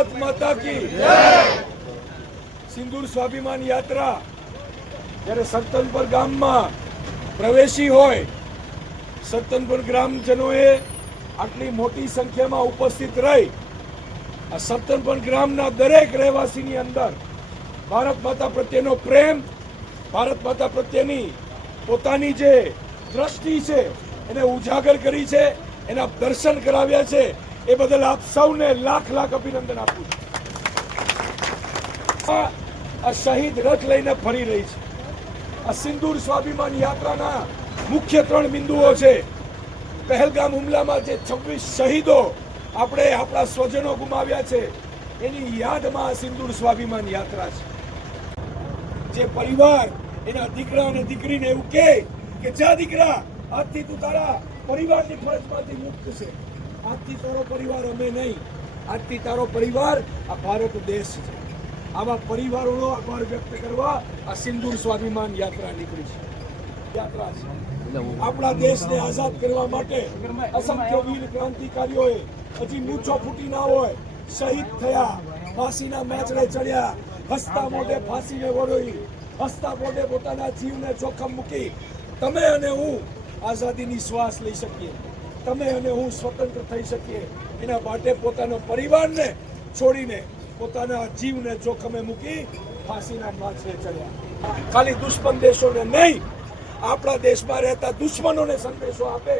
ભારત માતા કી સિંદૂર સ્વાભિમાન યાત્રા જ્યારે સત્તનપર ગામમાં પ્રવેશી હોય, સત્તનપર ગ્રામજનોએ આટલી મોટી સંખ્યામાં ઉપસ્થિત રહી આ સત્તનપર ગ્રામના દરેક રહેવાસીની અંદર ભારત માતા પ્રત્યેનો પ્રેમ, ભારત માતા પ્રત્યેની પોતાની જે દ્રષ્ટિ છે એને ઉજાગર કરી છે, એના દર્શન કરાવ્યા છે, એ બદલ આપ સૌને લાખ લાખ અભિનંદન આપું છું. આ શહીદ રથ લઈને ફરી રહી છે. આ સિંદૂર સ્વાભિમાન યાત્રાના મુખ્ય 3 બિંદુઓ છે. પહેલગામ હુમલામાં જે 26 શહીદો આપણે આપણા સ્વજનો ગુમાવ્યા છે એની યાદમાં સિંદૂર સ્વાભિમાન યાત્રા છે. જે પરિવાર એના દીકરા અને દીકરીને એવું કહે કે જા દીકરા, આજથી તું તારા પરિવારની ફરજમાંથી મુક્ત છે, આજથી તારો પરિવાર અમે નહીં, આજથી તારો પરિવાર આ ભારત દેશ છે. આવા પરિવારોનો આભાર વ્યક્ત કરવા આ સિંદૂર સ્વાભિમાન યાત્રા નીકળી છે. યાત્રા છે આપણા દેશને આઝાદ કરવા માટે અસંખ્ય વીર ક્રાંતિકારીઓએ હજી મૂછો ફૂટી ના હોય શહીદ થયા, ફાંસીના માચડે ચડ્યા, હસતા મોઢે ફાંસીને વરોઈ, હસતા મોઢે પોતાના જીવને જોખમ મૂકી તમે અને હું આઝાદીની શ્વાસ લઈ શકીએ, તમે અને હું સ્વતંત્ર થઈ શકીએ, એના માટે પોતાના પરિવારને છોડીને પોતાના જીવને જોખમે મૂકી ફાંસીના માચડે ચડ્યા. ખાલી દુશ્મન દેશોને નહીં, આપણા દેશમાં રહેતા દુશ્મનોને સંદેશો આપે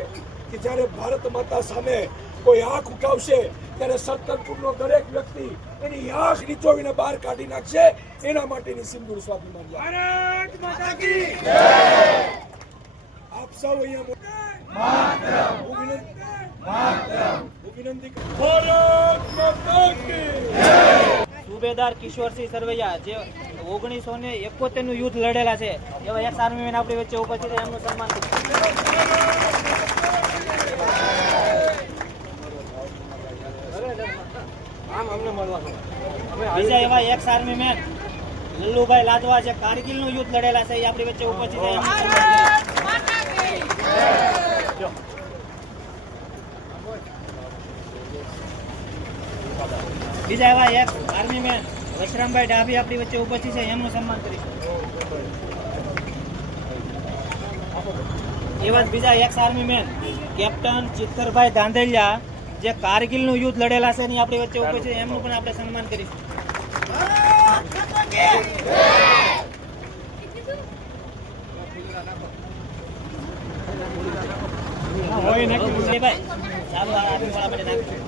કે જ્યારે ભારત માતા સામે કોઈ આંખ ઉઠાવશે ત્યારે સત્તનપુરનો દરેક વ્યક્તિ એની આંખ નીચોવીને બહાર કાઢી નાખશે. એના માટેની સિંદૂર સ્વાભિમાન ભારત માતા કી જય. આપ સૌ સુબેદાર કિશોરસિંહ સરવૈયા જે 1971 નું યુદ્ધ લડેલા છે એવા એક આર્મીમેન આપણી વચ્ચે ઉપસ્થિત છે, એમનું સન્માન બીજા એવા એક્સ આર્મીમેન લલ્લુભાઈ લાદવા જે કારગિલ નું યુદ્ધ લડેલા છે એ આપણી વચ્ચે ઉપસ્થિત છે, એમનું સન્માન બીજા એવા એક આર્મીમેન વશરામભાઈ ડાભી આપણી વચ્ચે ઉપસ્થિત છે, એમનું સન્માન કરીશું. એવા જ બીજા એક્સ આર્મીમેન કેપ્ટન ચિત્તરભાઈ ધાંધલિયા જે કારગિલ નું યુદ્ધ લડેલા છે એની આપણી વચ્ચે ઉપસ્થિત છે, એમનું પણ આપણે સન્માન કરીશું. ચાલો આર્મી વાળા માટે નાખીશું.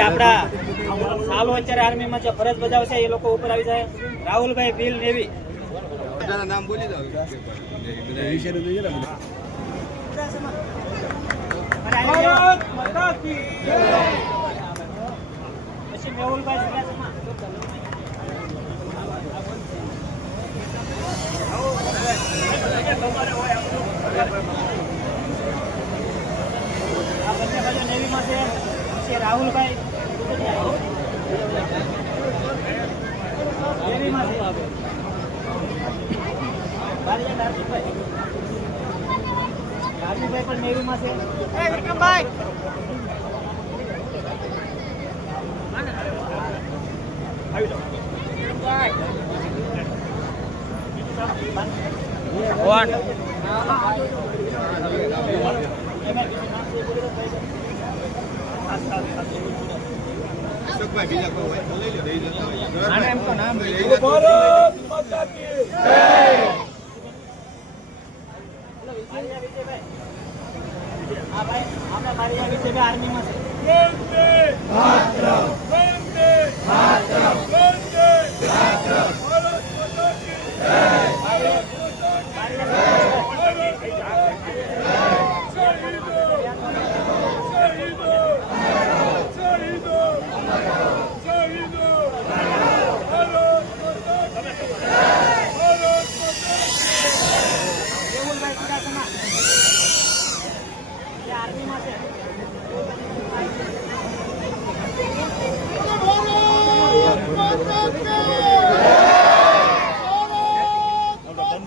આપડા સાલો અત્યારે આર્મીમાં જે ફરજ બજાવશે એ લોકો ઉપર આવી જાય. રાહુલભાઈ ભીલ નેવી નામ બોલી દો. પછી મેહુલભાઈ નેવીમાં છે, રાહુલભાઈ નેવીમાં છે, પણ નેવીમાં છે. ભારત માતા કી જય. આર્મીમાં છે. વંદે માતરમ, વંદે માતરમ, વંદે માતરમ. ભારત માતા કી જય. ભારત માતા કી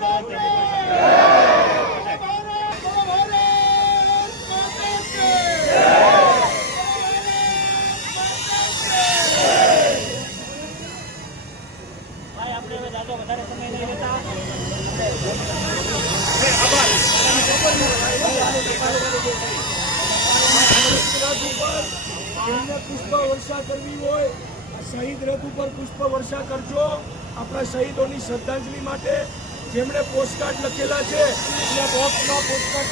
જય. જેમને પુષ્પ વર્ષા કરવી હોય આ શહીદ રથ ઉપર પુષ્પ વર્ષા કરજો. આપણા શહીદોની શ્રદ્ધાંજલિ માટે જેમણે પોસ્ટકાર્ડ લખેલા છે ત્યાં બોક્સમાં પોસ્ટકાર્ડ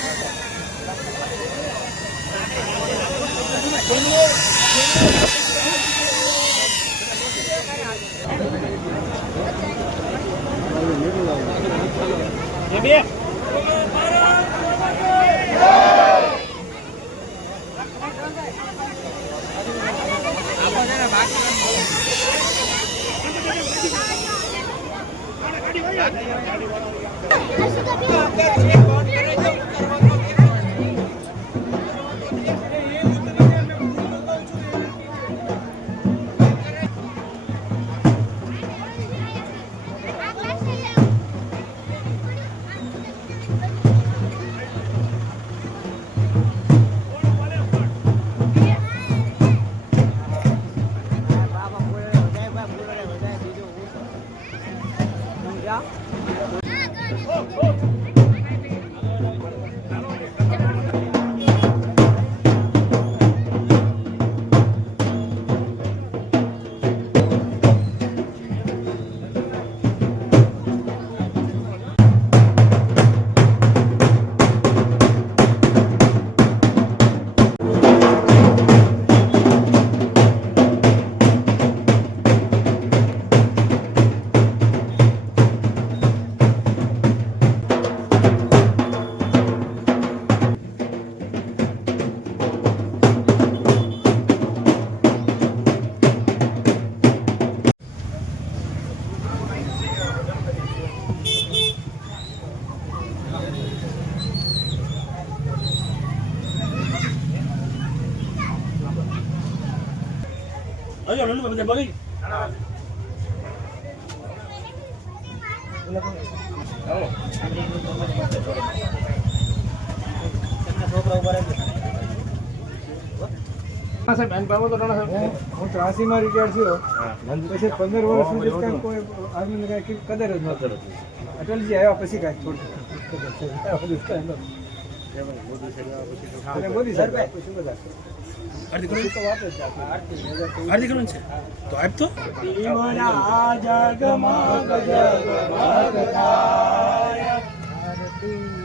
હું 83 રિટાયર થયો પછી 15 વર્ષ સુધી કાંઈ કોઈ આર્મીને કાંઈ કદર જ નહોતી. અટલજી આવ્યા પછી કાંઈ થોડું મોદી સાહેબ પછી બધા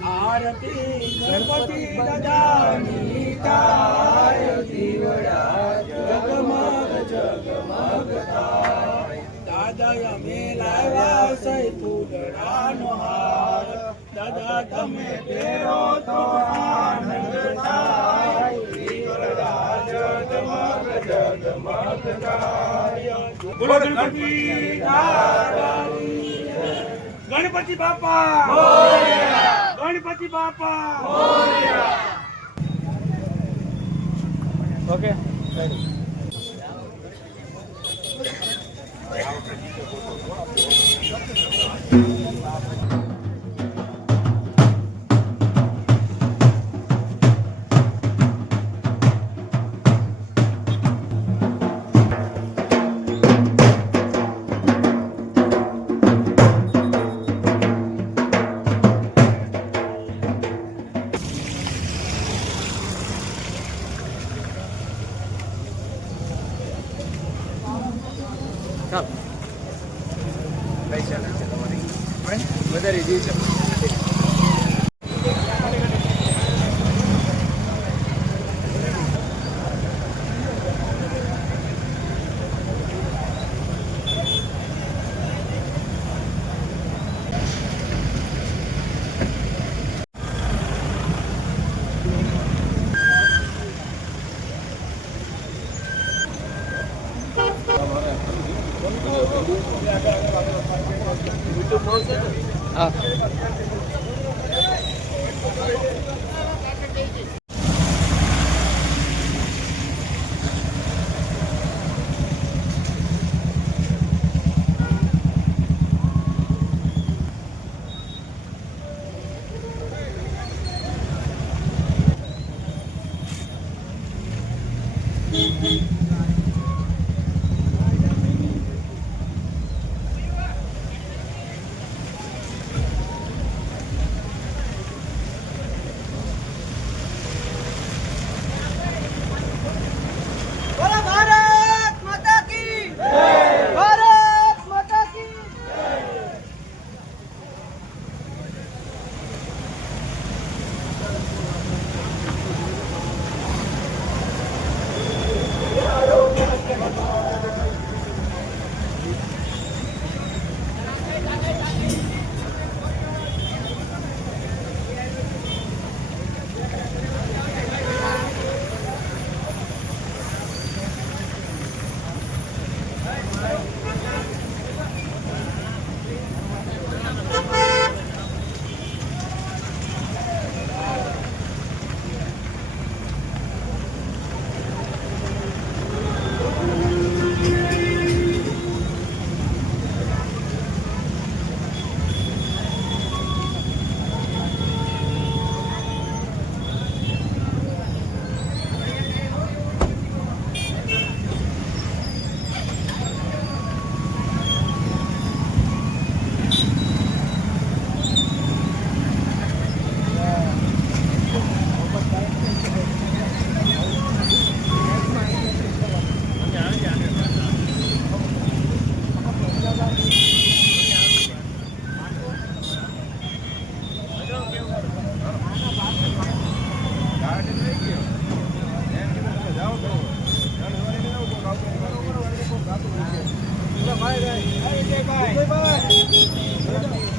આરતી ગણપતિ દાદાની થાય દીવડા જગમગ જગમગ થાય. દાદા અમે લાવ્યા સૈ ફૂલડાનો હાર, દાદા તમે પહેરો તો આનંદ થાય. દીવડા જગમગ જગમગ થાય. બોલો ગણપતિ દાદાની ગણપતિ બાપા ગણપતિ બાપા. ઓકે વધારે જે છે હા ભાઈ વિજયભાઈ વિજયભાઈ